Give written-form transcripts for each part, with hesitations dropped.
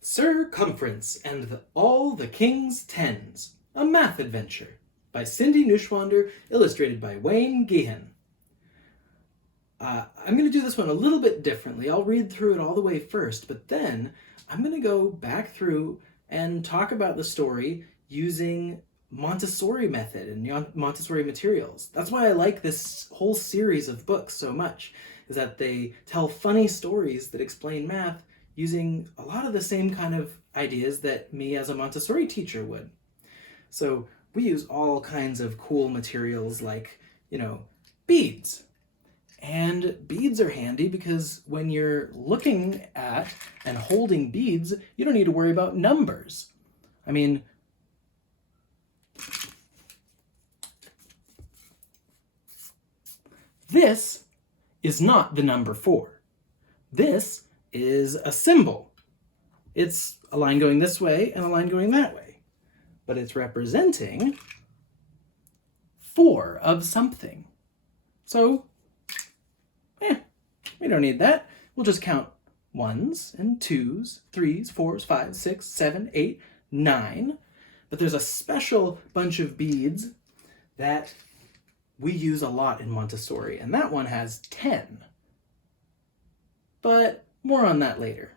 Circumference and All the King's Tens, a Math Adventure, by Cindy Neuschwander, illustrated by Wayne Gehan. I'm going to do this one a little bit differently. I'll read through it all the way first, but then I'm going to go back through and talk about the story using Montessori method and Montessori materials. That's why I like this whole series of books so much, is that they tell funny stories that explain math using a lot of the same kind of ideas that me as a Montessori teacher would. So we use all kinds of cool materials like, beads. And beads are handy because when you're looking at and holding beads, you don't need to worry about numbers. I mean, this is not the number 4. This is a symbol. It's a line going this way and a line going that way. But it's representing 4 of something. So, we don't need that. We'll just count 1s and 2s, 3s, 4s, 5s, 6s, 7, 8, 9. But there's a special bunch of beads that we use a lot in Montessori, and that one has 10. But more on that later.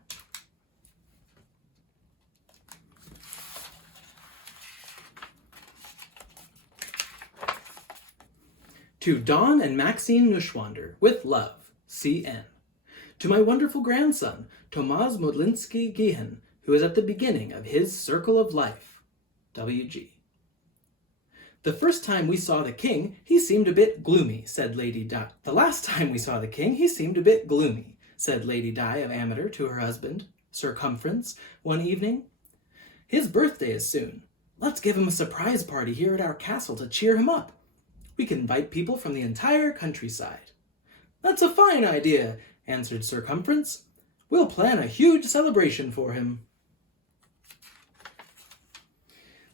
To Dawn and Maxine Neuschwander, with love, C.N. To my wonderful grandson, Tomasz Modlinski Gehan, who is at the beginning of his circle of life, W.G. The first time we saw the king, he seemed a bit gloomy, said Lady Di. The last time we saw the king, he seemed a bit gloomy, said Lady Di of Amateur to her husband, Circumference, one evening. His birthday is soon. Let's give him a surprise party here at our castle to cheer him up. We can invite people from the entire countryside. That's a fine idea, answered Circumference. We'll plan a huge celebration for him.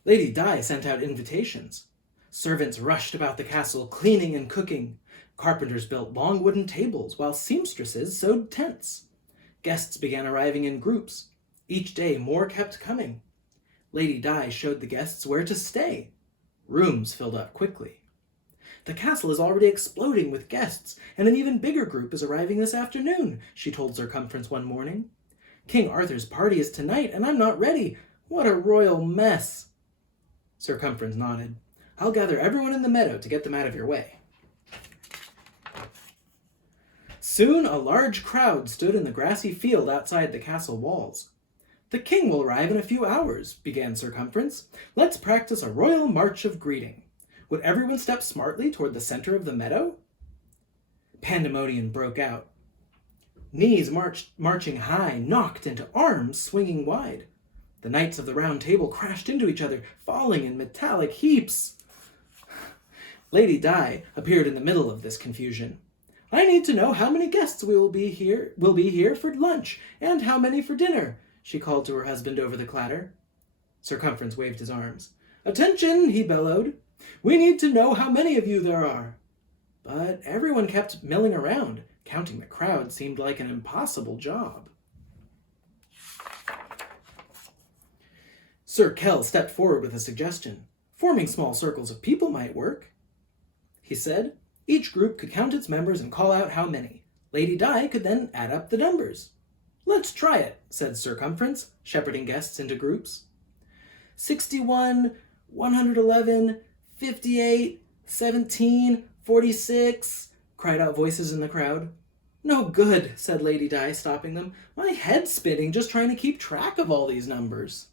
Lady Di sent out invitations. Servants rushed about the castle, cleaning and cooking. Carpenters built long wooden tables, while seamstresses sewed tents. Guests began arriving in groups. Each day more kept coming. Lady Di showed the guests where to stay. Rooms filled up quickly. The castle is already exploding with guests, and an even bigger group is arriving this afternoon, she told Circumference one morning. King Arthur's party is tonight, and I'm not ready. What a royal mess. Circumference nodded. I'll gather everyone in the meadow to get them out of your way. Soon a large crowd stood in the grassy field outside the castle walls. The king will arrive in a few hours, began Circumference. Let's practice a royal march of greeting. Would everyone step smartly toward the center of the meadow? Pandemonium broke out. Knees marching high knocked into arms swinging wide. The knights of the round table crashed into each other, falling in metallic heaps. Lady Di appeared in the middle of this confusion. I need to know how many guests will be here for lunch, and how many for dinner, she called to her husband over the clatter. Circumference waved his arms. Attention, he bellowed. We need to know how many of you there are. But everyone kept milling around. Counting the crowd seemed like an impossible job. Sir Kell stepped forward with a suggestion. Forming small circles of people might work. He said, each group could count its members and call out how many. Lady Di could then add up the numbers. Let's try it, said Circumference, shepherding guests into groups. 61, 111, 58, 17, 46, cried out voices in the crowd. No good, said Lady Di, stopping them. My head's spinning just trying to keep track of all these numbers.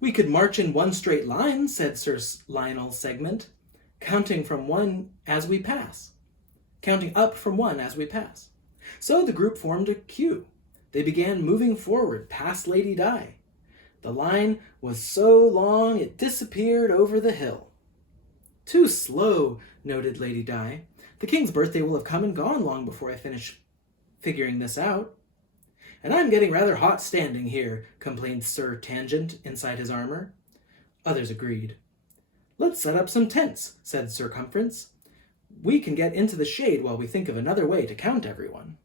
We could march in one straight line, said Sir Lionel Segment, counting up from one as we pass. So the group formed a queue. They began moving forward past Lady Di. The line was so long it disappeared over the hill. Too slow, noted Lady Di. The king's birthday will have come and gone long before I finish figuring this out. And I'm getting rather hot standing here, complained Sir Tangent inside his armor. Others agreed. Let's set up some tents, said Circumference. We can get into the shade while we think of another way to count everyone.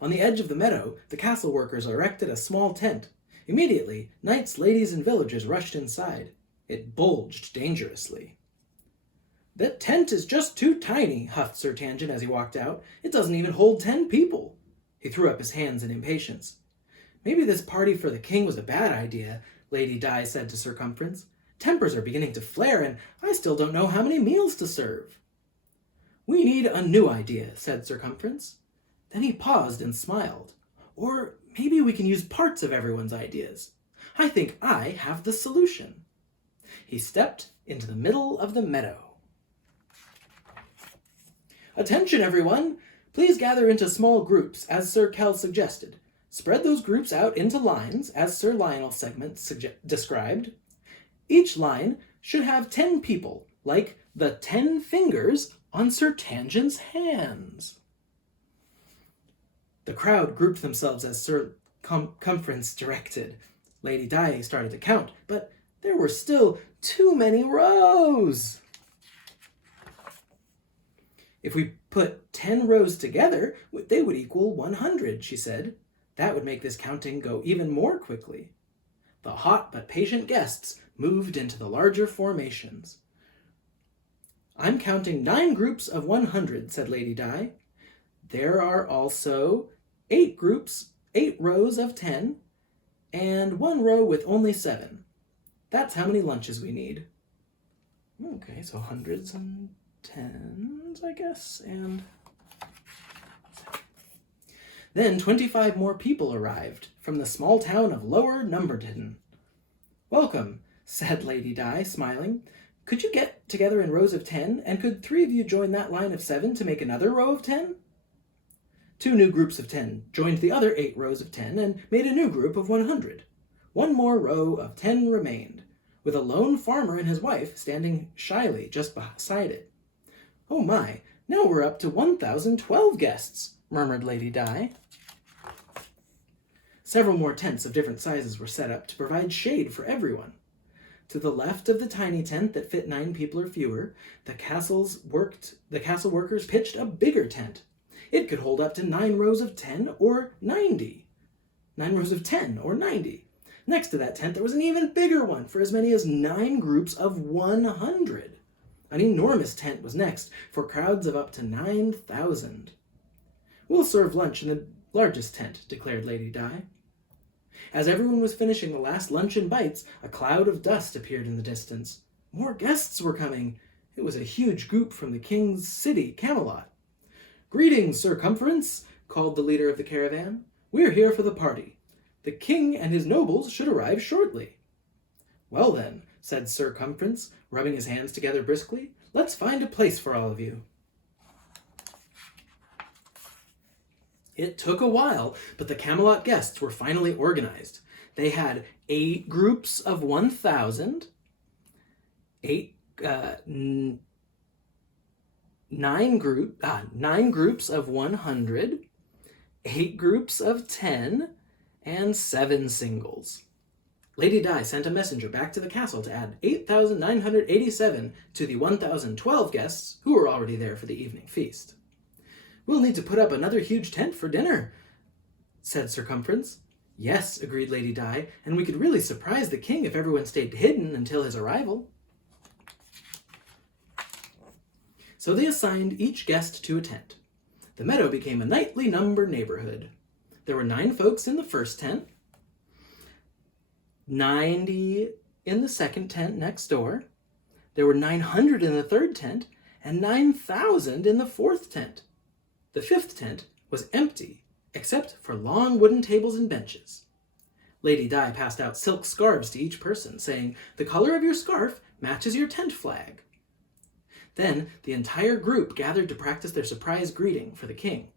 On the edge of the meadow, the castle workers erected a small tent. Immediately, knights, ladies, and villagers rushed inside. It bulged dangerously. "That tent is just too tiny," huffed Sir Tangent as he walked out. "It doesn't even hold 10 people." He threw up his hands in impatience. "Maybe this party for the king was a bad idea," Lady Di said to Circumference. "Tempers are beginning to flare, and I still don't know how many meals to serve." "We need a new idea," said Circumference. Then he paused and smiled. "Or maybe we can use parts of everyone's ideas. I think I have the solution." He stepped into the middle of the meadow. "Attention, everyone! Please gather into small groups, as Sir Kel suggested. Spread those groups out into lines, as Sir Lionel Segment described. Each line should have 10 people, like the 10 fingers on Sir Tangent's hands." The crowd grouped themselves as Sir Cumference directed. Lady Di started to count, but there were still too many rows. "If we put 10 rows together, they would equal 100, she said. "That would make this counting go even more quickly." The hot but patient guests moved into the larger formations. "I'm counting 9 groups of 100, said Lady Di. "There are also 8 rows of 10, and 1 row with only 7. That's how many lunches we need." Okay, so hundreds and tens, I guess, and... Then 25 more people arrived from the small town of Lower Numberton. "Welcome," said Lady Di, smiling. "Could you get together in rows of 10, and could 3 of you join that line of 7 to make another row of 10? 2 new groups of 10 joined the other 8 rows of 10 and made a new group of 100. 1 more row of 10 remained, with a lone farmer and his wife standing shyly just beside it. "Oh my, now we're up to 1,012 guests," murmured Lady Di. Several more tents of different sizes were set up to provide shade for everyone. To the left of the tiny tent that fit 9 people or fewer, the castle workers pitched a bigger tent. It could hold up to 9 rows of 10 or 90. 9 rows of 10 or 90. Next to that tent, there was an even bigger one for as many as 9 groups of 100. An enormous tent was next for crowds of up to 9,000. "We'll serve lunch in the largest tent," declared Lady Di. As everyone was finishing the last luncheon bites, a cloud of dust appeared in the distance. More guests were coming. It was a huge group from the king's city, Camelot. "Greetings, Circumference," called the leader of the caravan. "We're here for the party. The king and his nobles should arrive shortly." "Well then," said Circumference, rubbing his hands together briskly, "let's find a place for all of you." It took a while, but the Camelot guests were finally organized. They had 8 groups of 1,000, 9 groups of 100, 8 groups of 10, and 7 singles. Lady Di sent a messenger back to the castle to add 8,987 to the 1,012 guests who were already there for the evening feast. "We'll need to put up another huge tent for dinner," said Circumference. "Yes," agreed Lady Di, "and we could really surprise the king if everyone stayed hidden until his arrival." So they assigned each guest to a tent. The meadow became a nightly number neighborhood. There were 9 folks in the first tent, 90 in the second tent next door. There were 900 in the third tent, and 9,000 in the fourth tent. The 5th tent was empty, except for long wooden tables and benches. Lady Di passed out silk scarves to each person, saying, "The color of your scarf matches your tent flag." Then the entire group gathered to practice their surprise greeting for the king.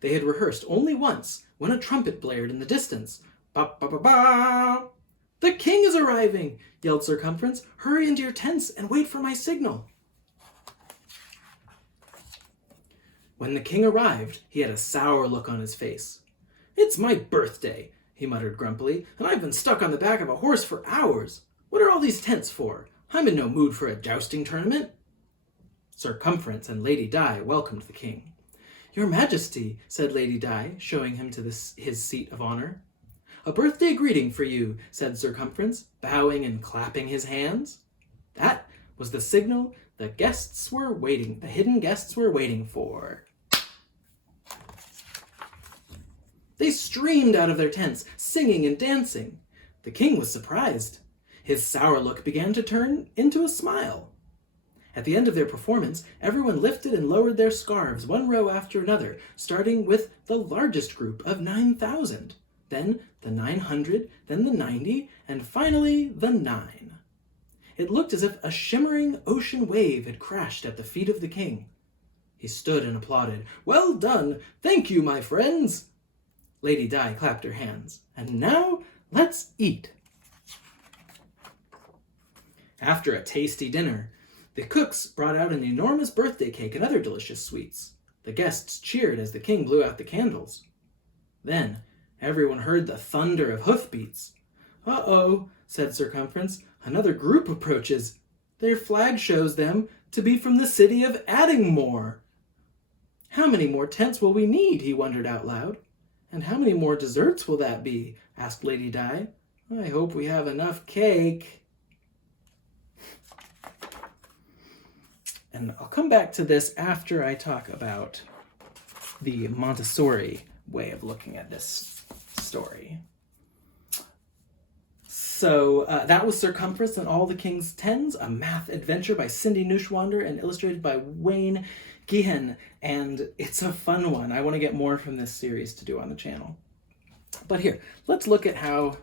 They had rehearsed only once when a trumpet blared in the distance. "Ba ba ba ba! The king is arriving!" yelled Circumference. "Hurry into your tents and wait for my signal." When the king arrived, he had a sour look on his face. "It's my birthday," he muttered grumpily, "and I've been stuck on the back of a horse for hours. What are all these tents for? I'm in no mood for a jousting tournament." Circumference and Lady Di welcomed the king. Your Majesty, said Lady Di, showing him to his seat of honor. A birthday greeting for you, said Circumference, bowing and clapping his hands. That was the signal the hidden guests were waiting for. They streamed out of their tents, singing and dancing. The king was surprised. His sour look began to turn into a smile. At the end of their performance, everyone lifted and lowered their scarves, one row after another, starting with the largest group of 9,000, then the 900, then the 90, and finally the 9. It looked as if a shimmering ocean wave had crashed at the feet of the king. He stood and applauded. Well done! Thank you, my friends! Lady Di clapped her hands. And now, let's eat. After a tasty dinner, the cooks brought out an enormous birthday cake and other delicious sweets. The guests cheered as the king blew out the candles. Then, everyone heard the thunder of hoofbeats. Uh-oh, said Circumference. Another group approaches. Their flag shows them to be from the city of Addingmore. How many more tents will we need? He wondered out loud. And how many more desserts will that be? Asked Lady Di. I hope we have enough cake. And I'll come back to this after I talk about the Montessori way of looking at this story. So that was Circumference and All the King's Tens, a math adventure by Cindy Neuschwander and illustrated by Wayne Gehan. And it's a fun one. I want to get more from this series to do on the channel. But here, let's look at how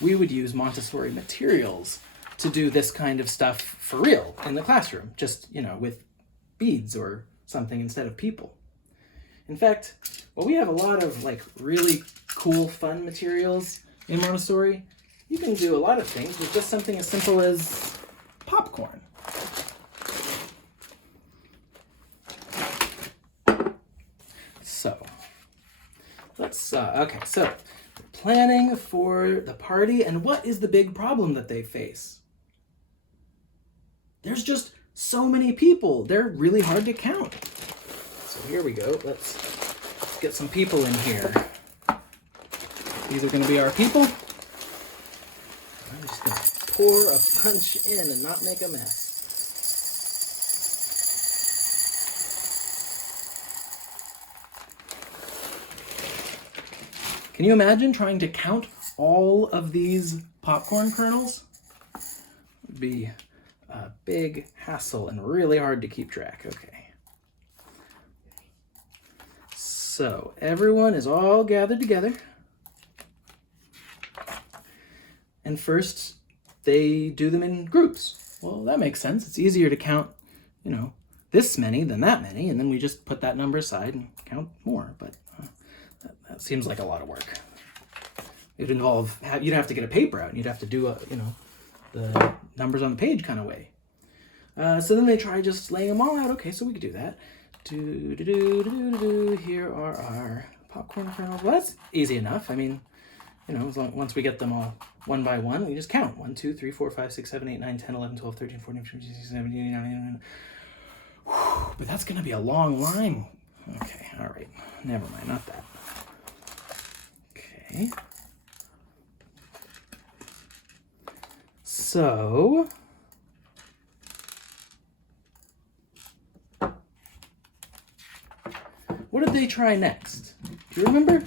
we would use Montessori materials to do this kind of stuff for real in the classroom, just, with beads or something instead of people. In fact, we have a lot of really cool, fun materials in Montessori. You can do a lot of things with just something as simple as popcorn. So, so planning for the party, and what is the big problem that they face? There's just so many people. They're really hard to count. So here we go. Let's get some people in here. These are going to be our people. I'm just going to pour a bunch in and not make a mess. Can you imagine trying to count all of these popcorn kernels? It would be a big hassle and really hard to keep track. Okay. So everyone is all gathered together. And first, they do them in groups. Well, that makes sense. It's easier to count, this many than that many, and then we just put that number aside and count more. But that seems like a lot of work. It would involve, you'd have to get a paper out, and you'd have to do, the numbers on the page kind of way. So then they try just laying them all out. Okay, so we could do that. Here are our popcorn kernels. Well, that's easy enough. I mean, once we get them all one by one, we just count. 1, 2, 3, 4, 5, 6, 7, 8, 9, 10, 11, 12, 13, 14, 15, 16, 17, 18, 19. But that's going to be a long line. Okay, all right. Never mind, not that. Okay. So, what did they try next? Do you remember?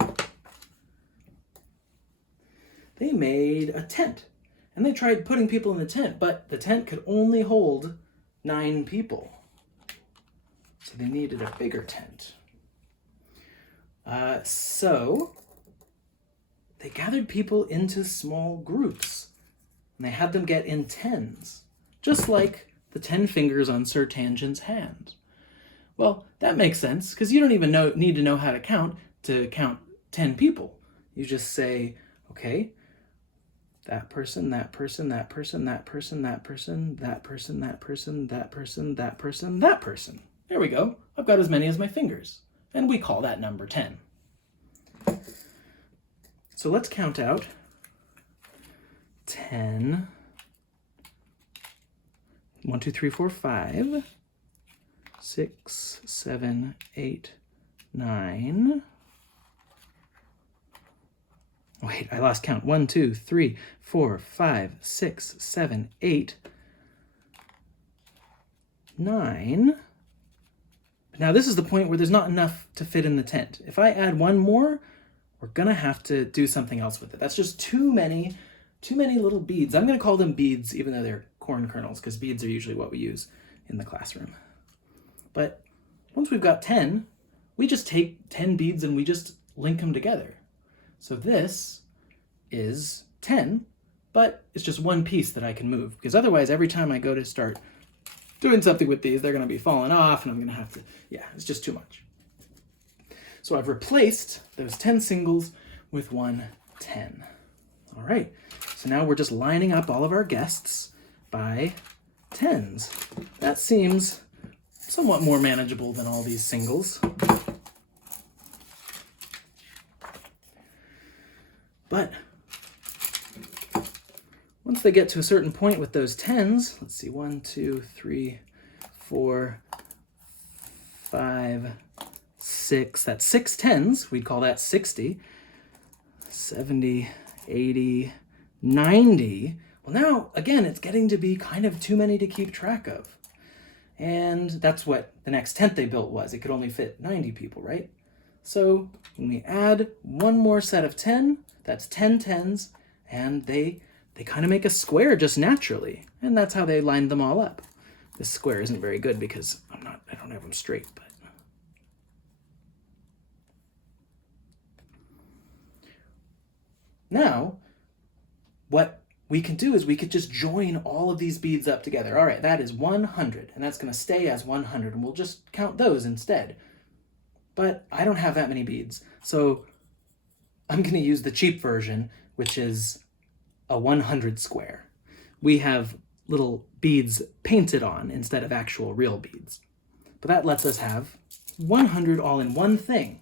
They made a tent, and they tried putting people in the tent, but the tent could only hold 9 people. So they needed a bigger tent. So they gathered people into small groups, and they had them get in tens, just like the 10 fingers on Sir Tangent's hand. Well, that makes sense, because you don't even need to know how to count 10 people. You just say, okay, that person, that person, that person, that person, that person, that person, that person, that person, that person, that person. There we go. I've got as many as my fingers. And we call that number 10. So let's count out 10. 1, 2, 3, 4, 5, 6, 7, 8, 9. Wait, I lost count. 1, 2, 3, 4, 5, 6, 7, 8, 9. Now this is the point where there's not enough to fit in the tent. If I add one more, we're gonna have to do something else with it. That's just too many little beads. I'm gonna call them beads even though they're corn kernels, because beads are usually what we use in the classroom. But once we've got 10, we just take 10 beads and we just link them together. So this is 10, but it's just one piece that I can move, because otherwise every time I go to start doing something with these, they're going to be falling off and I'm going to have to, it's just too much. So I've replaced those 10 singles with one 10. All right, so now we're just lining up all of our guests by 10s. That seems somewhat more manageable than all these singles. But once they get to a certain point with those 10s, let's see, 1, 2, 3, 4, 5, 6, that's 6 10s, we'd call that 60, 70, 80, 90. Well, now, again, it's getting to be kind of too many to keep track of. And that's what the next tent they built was. It could only fit 90 people, right? So when we add one more set of 10, that's 10 10s, and they kind of make a square just naturally. And that's how they lined them all up. This square isn't very good because I don't have them straight, but. Now, what we can do is we could just join all of these beads up together. All right, that is 100, and that's going to stay as 100, and we'll just count those instead. But I don't have that many beads, so I'm going to use the cheap version, which is a 100 square. We have little beads painted on instead of actual real beads. But that lets us have 100 all in one thing.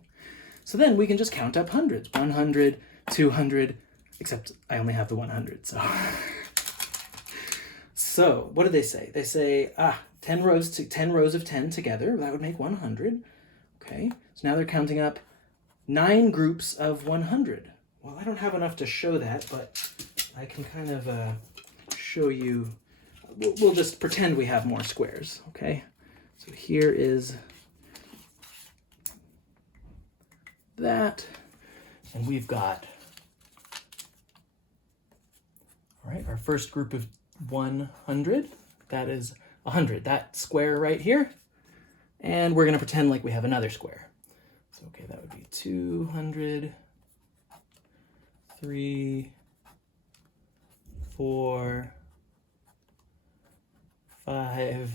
So then we can just count up hundreds. 100, 200, except I only have the 100, so. So what do they say? They say, 10 rows of 10 together, that would make 100. Okay, so now they're counting up 9 groups of 100. Well, I don't have enough to show that, but I can kind of show you. We'll just pretend we have more squares, okay? So here is that, and we've got, all right, our first group of 100, that is 100, that square right here, and we're gonna pretend like we have another square. So, okay, that would be 200, 3, 4, 5,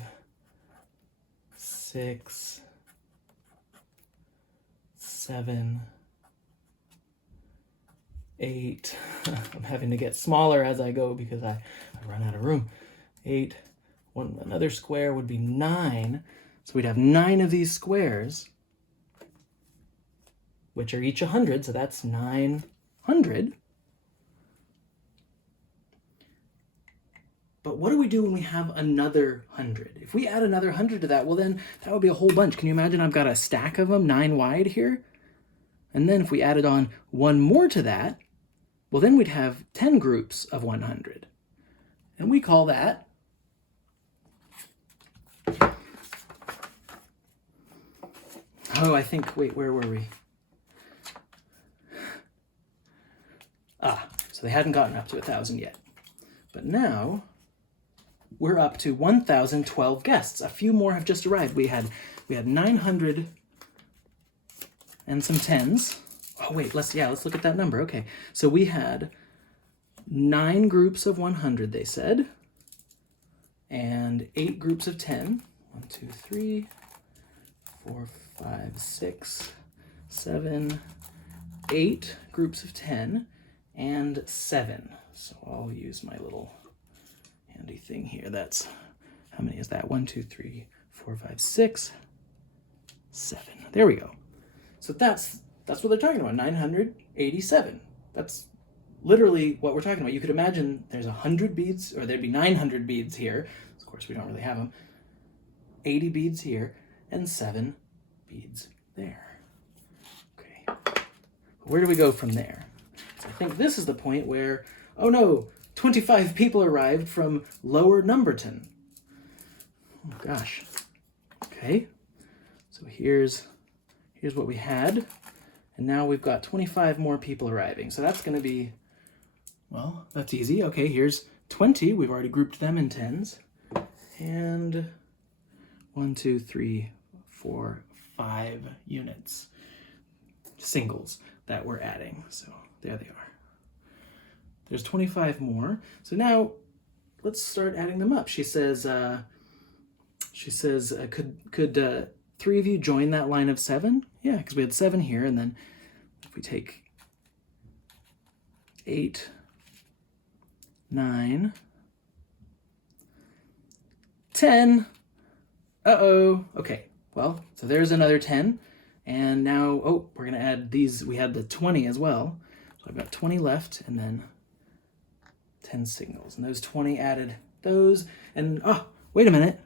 6, 7, 8. I'm having to get smaller as I go because I run out of room. 8. Another square would be 9. So we'd have 9 of these squares, which are each 100, so that's 900. But what do we do when we have another 100? If we add another 100 to that, well then that would be a whole bunch. Can you imagine I've got a stack of them, 9 wide here? And then if we added on one more to that, well then we'd have 10 groups of 100. And we call that wait, where were we? So they hadn't gotten up to 1,000 yet. But now we're up to 1,012 guests. A few more have just arrived. We had 900 and some 10s. Oh wait, let's look at that number. Okay, so we had 9 groups of 100, they said, and 8 groups of 10. 1, 2, 3, 4, 5, 6, 7, 8 groups of 10, and 7. So I'll use my little handy thing here. That's, how many is that? 1, 2, 3, 4, 5, 6, 7. There we go. So that's what they're talking about, 987. That's literally what we're talking about. You could imagine there's 100 beads, or there'd be 900 beads here. Of course, we don't really have them. 80 beads here, and 7 beads there. where do we go from there? So I think this is the point where, oh no, 25 people arrived from Lower Numberton. Oh gosh. Okay, so here's what we had, and now we've got 25 more people arriving. So that's going to be, well, that's easy. Okay, here's 20. We've already grouped them in tens. And 1, 2, 3, 4, 5 units, singles that we're adding. So there they are. There's 25 more. So now let's start adding them up. She says, could 3 of you join that line of 7? Yeah, because we had 7 here, and then if we take 8, 9, 10. Uh-oh. Okay, well, so there's another 10. And now, oh, we're going to add these. We had the 20 as well. So I've got 20 left, and then 10 signals. And those 20 added those. And, oh, wait a minute.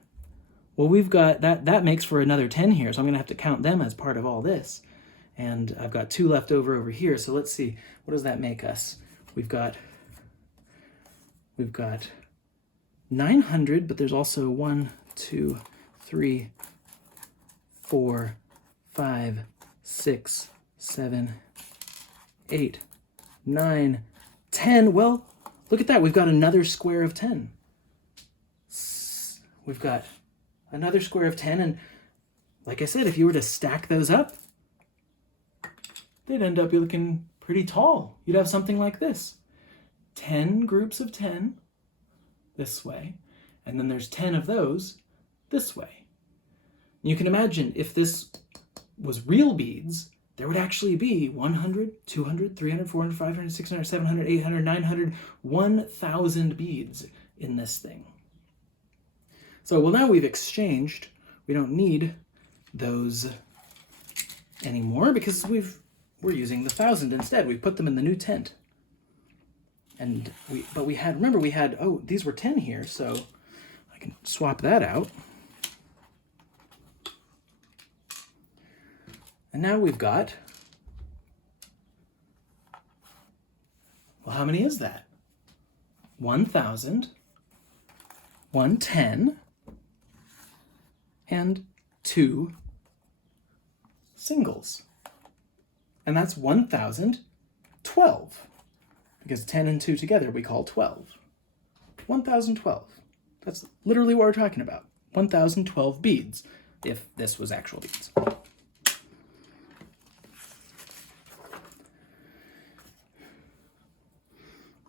Well, we've got, that makes for another 10 here, so I'm going to have to count them as part of all this. And I've got 2 left over here, so let's see. What does that make us? We've got 900, but there's also 1, 2, 3, 4, 5, 6, 7, 8, 9, 10. Well, look at that. We've got another square of 10. We've got another square of 10, and like I said, if you were to stack those up, they'd end up looking pretty tall. You'd have something like this. 10 groups of 10 this way, and then there's 10 of those this way. You can imagine if this was real beads, there would actually be 100, 200, 300, 400, 500, 600, 700, 800, 900, 1,000 beads in this thing. So, well, now we've exchanged. We don't need those anymore because we're using the 1,000 instead. We put them in the new tent. And remember we had, oh, these were 10 here, so I can swap that out. And now we've got, well, how many is that? 1,000, 110, and 2 singles. And that's 1,012. Because 10 and 2 together we call 12. 1,012. That's literally what we're talking about. 1,012 beads, if this was actual beads.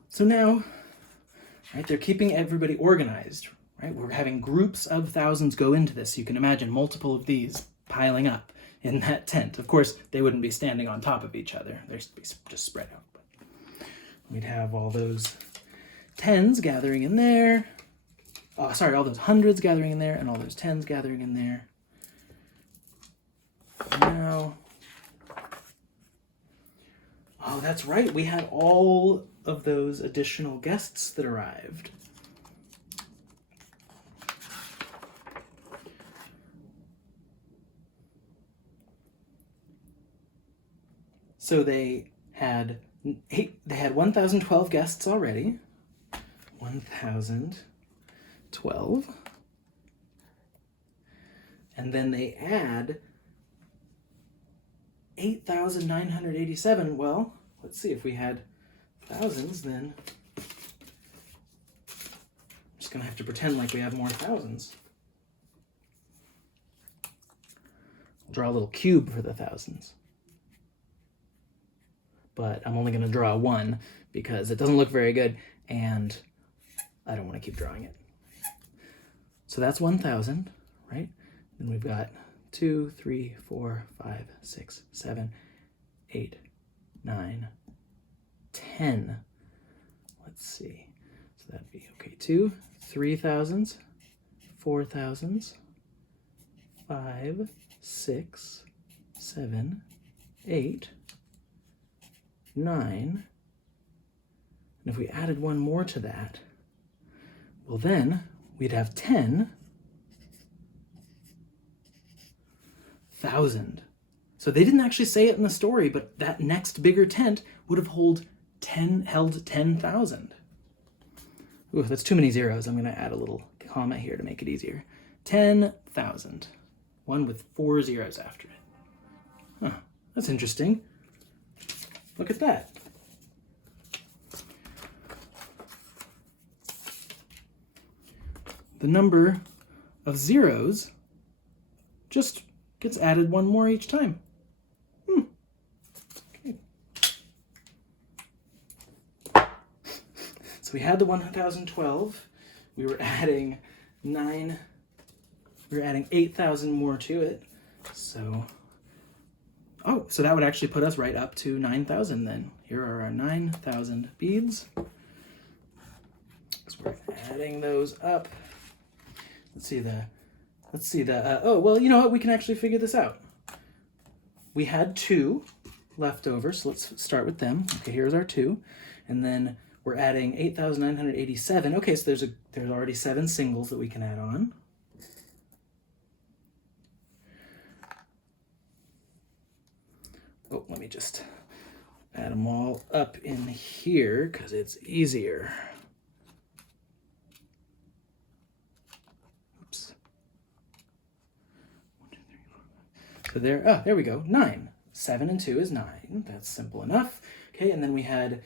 So now, right, they're keeping everybody organized, right? We're having groups of thousands go into this. You can imagine multiple of these piling up in that tent. Of course, they wouldn't be standing on top of each other. They'd be just spread out. We'd have all those 10s gathering in there. Oh, sorry, all those 100s gathering in there, and all those 10s gathering in there. Now, oh, that's right. We had all of those additional guests that arrived. So they had 1,012 guests already. 1,012. And then they add 8,987. Well, let's see, if we had thousands, then I'm just going to have to pretend like we have more thousands. I'll draw a little cube for the thousands. But I'm only going to draw 1 because it doesn't look very good, and I don't want to keep drawing it. So that's 1,000, right? Then we've got 2, 3, 4, 5, 6, 7, 8, 9, 10. Let's see. So that'd be, okay, 2, 3,000s, 4,000s, 5, 6, 7, 8, 9, and if we added 1 more to that, well then we'd have 10,000. So they didn't actually say it in the story, but that next bigger tent would have held 10,000. Ooh, that's too many zeros. I'm going to add a little comma here to make it easier. 10,000. One with 4 zeros after it. Huh, that's interesting. Look at that. The number of zeros just gets added one more each time. Okay. So we had the 1012. We were adding 8,000 more to it. So, so that would actually put us right up to 9,000 then. Here are our 9,000 beads. So we're adding those up. Let's see the, oh, well, you know what? We can actually figure this out. We had 2 left over, so let's start with them. Okay, here's our 2. And then we're adding 8,987. Okay, so there's already 7 singles that we can add on. Oh, let me just add them all up in here because it's easier. Oops. 1, 2, 3, 4, 5. So there we go. 9. 7 and 2 is 9. That's simple enough. Okay, and then we had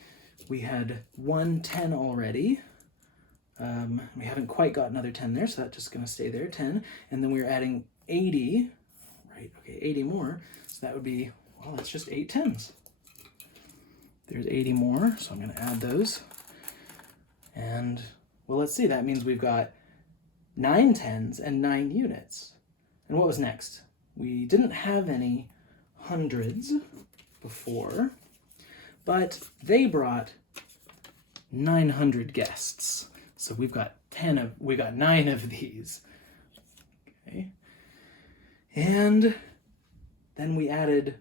110 already. We haven't quite got another 10 there, so that's just going to stay there, 10. And then we were adding 80. Right, okay, 80 more. So that would be, well, that's just 8 tens. There's 80 more, so I'm going to add those. And, well, let's see. That means we've got 9 tens and 9 units. And what was next? We didn't have any hundreds before, but they brought 900 guests. So we've got 9 of these. Okay. And then we added,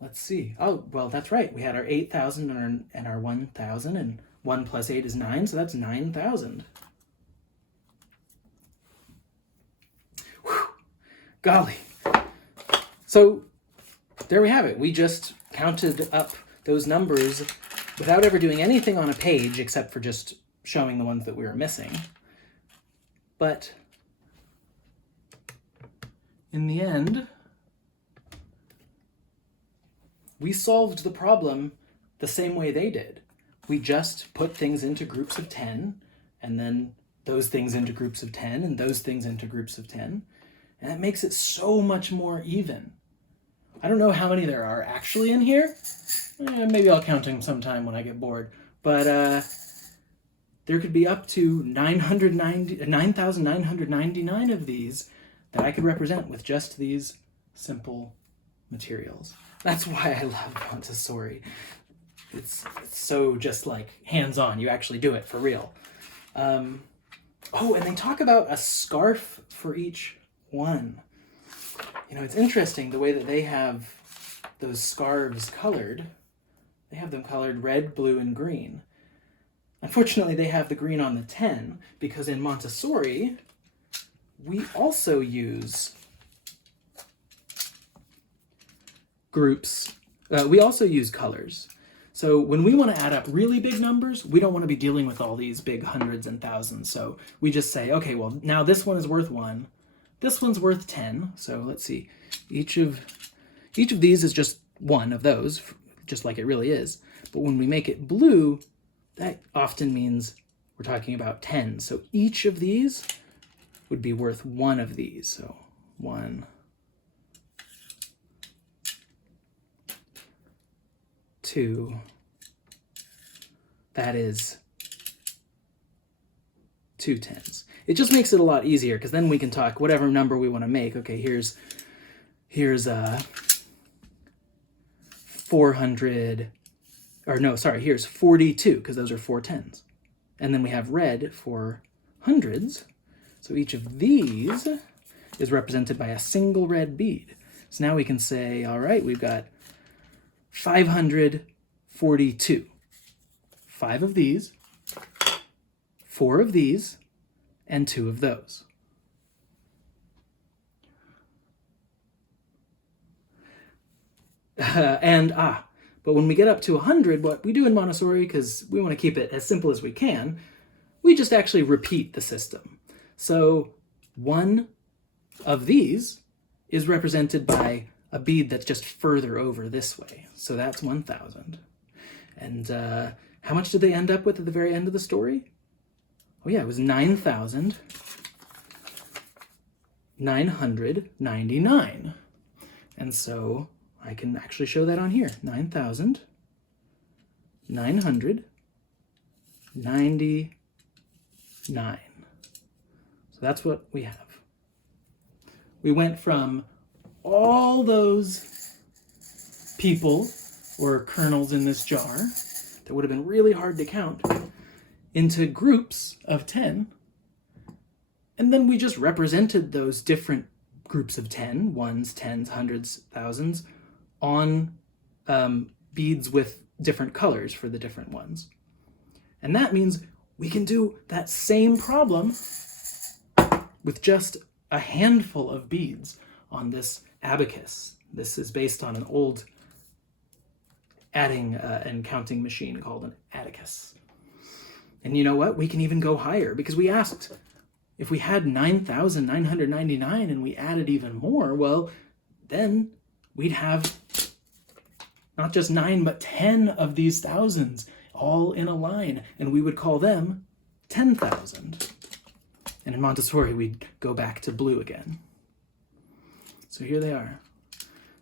let's see. Oh, well, that's right. We had our 8,000 and our 1,000, and 1 plus 8 is 9, so that's 9,000. Whew. Golly. So there we have it. We just counted up those numbers without ever doing anything on a page except for just showing the ones that we were missing. But in the end, we solved the problem the same way they did. We just put things into groups of 10, and then those things into groups of 10, and those things into groups of 10. And that makes it so much more even. I don't know how many there are actually in here. Maybe I'll count them sometime when I get bored. But there could be up to 9,999 of these that I could represent with just these simple materials. That's why I love Montessori. It's so just like hands-on. You actually do it for real. Oh, and they talk about a scarf for each one. You know, it's interesting the way that they have those scarves colored. They have them colored red, blue, and green. Unfortunately, they have the green on the 10 because in Montessori, we also use groups. We also use colors. So when we want to add up really big numbers, we don't want to be dealing with all these big hundreds and thousands. So we just say, okay, well, now this one is worth 1. This one's worth 10. So let's see. Each of these is just one of those, just like it really is. But when we make it blue, that often means we're talking about 10. So each of these would be worth 1 of these. So 1, 2, that is 2 tens. It just makes it a lot easier because then we can talk whatever number we want to make. Okay, here's 400, or no, sorry, here's 42 because those are 4 tens. And then we have red for hundreds. So each of these is represented by a single red bead. So now we can say, all right, we've got 542. 5 of these, 4 of these, and 2 of those. But when we get up to 100, what we do in Montessori, because we want to keep it as simple as we can, we just actually repeat the system. So one of these is represented by a bead that's just further over this way. So that's 1,000. And how much did they end up with at the very end of the story? Oh yeah, it was 9,999. And so I can actually show that on here. 9,999. So that's what we have. We went from all those people or kernels in this jar that would have been really hard to count into groups of 10. And then we just represented those different groups of 10, ones, tens, hundreds, thousands, on beads with different colors for the different ones. And that means we can do that same problem with just a handful of beads on this abacus. This is based on an old adding and counting machine called an abacus. And you know what? We can even go higher, because we asked if we had 9,999 and we added even more, well, then we'd have not just 9, but 10 of these thousands all in a line, and we would call them 10,000. And in Montessori, we'd go back to blue again. So here they are.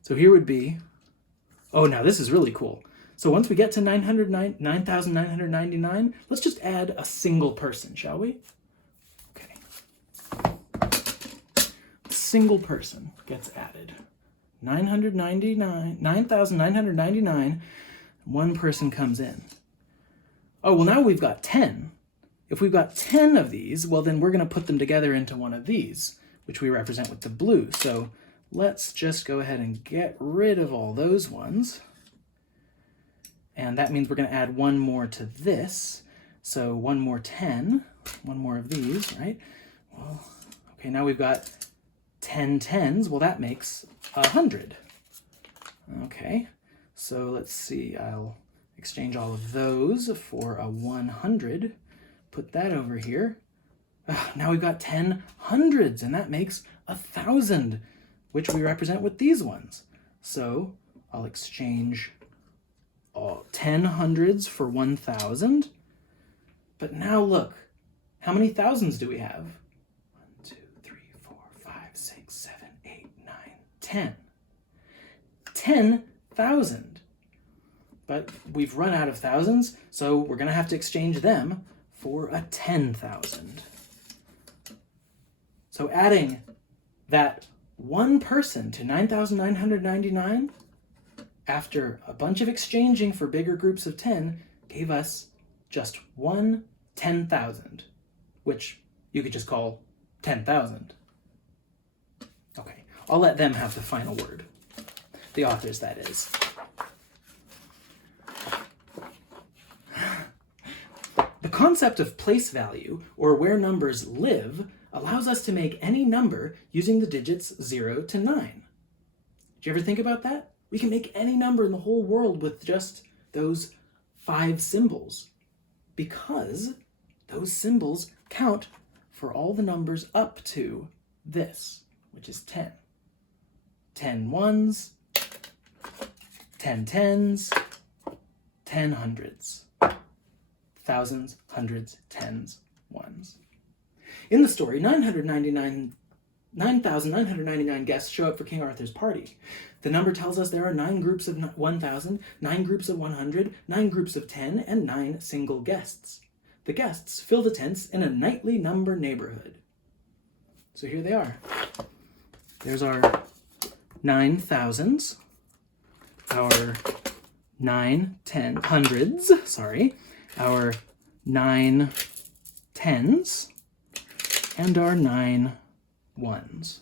So here would be, oh, now this is really cool. So once we get to 9,999, let's just add a single person, shall we? Okay. A single person gets added. 9,999, one person comes in. Oh, well, now we've got 10. If we've got 10 of these, well, then we're going to put them together into one of these, which we represent with the blue. So let's just go ahead and get rid of all those ones. And that means we're going to add one more to this. So one more 10, one more of these, right? Well, okay, now we've got 10 tens. Well, that makes 100. Okay, so let's see. I'll exchange all of those for a 100. Put that over here. Now we've got 10 hundreds, and that makes 1,000, which we represent with these ones. So I'll exchange 10 hundreds for 1,000. But now look, how many thousands do we have? 1, 2, 3, 4, 5, 6, 7, 8, 9, 10. 10,000. But we've run out of thousands, so we're going to have to exchange them for a 10,000. So adding that one person to 9,999 after a bunch of exchanging for bigger groups of 10 gave us just one 10,000, which you could just call 10,000. Okay, I'll let them have the final word. The authors, that is. The concept of place value, or where numbers live, allows us to make any number using the digits 0 to 9. Did you ever think about that? We can make any number in the whole world with just those 5 symbols, because those symbols count for all the numbers up to this, which is 10. 10 ones, 10 tens, 10 hundreds. Thousands, hundreds, tens, ones. In the story, 9,999 guests show up for King Arthur's party. The number tells us there are 9 groups of 1,000, 9 groups of 100, 9 groups of 10, and 9 single guests. The guests fill the tents in a nightly number neighborhood. So here they are. There's our 9 thousands, our 9 hundreds, our 9 tens, and our 9 ones.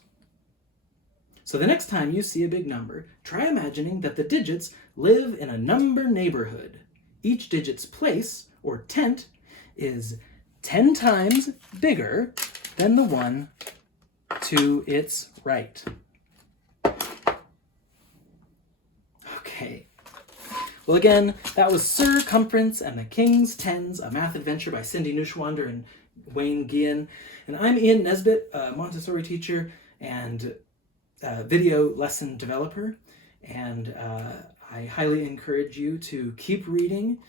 So the next time you see a big number, try imagining that the digits live in a number neighborhood. Each digit's place, or tent, is 10 times bigger than the one to its right. Okay. Okay. Well, again, that was Circumference and the King's Tens, a math adventure by Cindy Neuschwander and Wayne Guillen. And I'm Ian Nesbitt, a Montessori teacher and video lesson developer. And I highly encourage you to keep reading,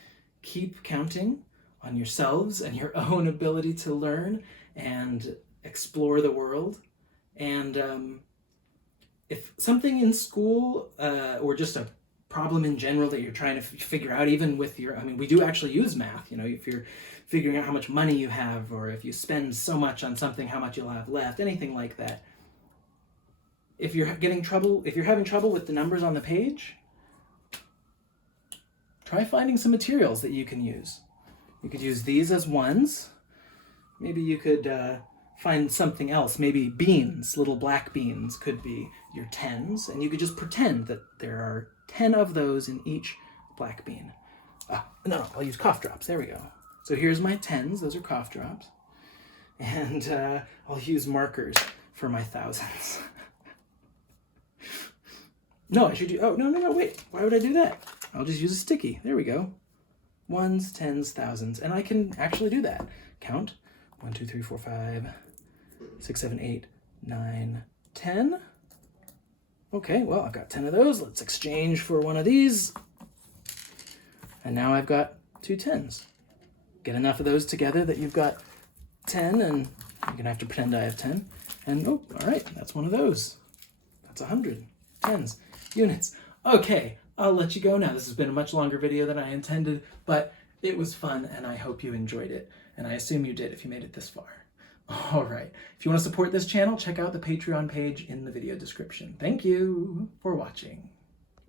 keep counting on yourselves and your own ability to learn and explore the world. And if something in school or just a problem in general that you're trying to figure out, even with your, I mean, we do actually use math, you know, if you're figuring out how much money you have, or if you spend so much on something, how much you'll have left, anything like that. If you're having trouble with the numbers on the page, try finding some materials that you can use. You could use these as ones. Maybe you could find something else. Maybe beans, little black beans could be your tens, and you could just pretend that there are 10 of those in each black bean. No, I'll use cough drops. There we go. So here's my tens. Those are cough drops. And I'll use markers for my thousands. No, I should do, oh, no, wait. Why would I do that? I'll just use a sticky. There we go. Ones, tens, thousands. And I can actually do that. Count. 1, 2, 3, 4, 5, 6, 7, 8, 9, 10. Okay, well, I've got 10 of those. Let's exchange for one of these. And now I've got 2 tens. Get enough of those together that you've got 10, and you're going to have to pretend I have 10. And, oh, all right, that's one of those. That's 100. Tens. Units. Okay, I'll let you go now. This has been a much longer video than I intended, but it was fun, and I hope you enjoyed it. And I assume you did if you made it this far. All right. If you want to support this channel, check out the Patreon page in the video description. Thank you for watching.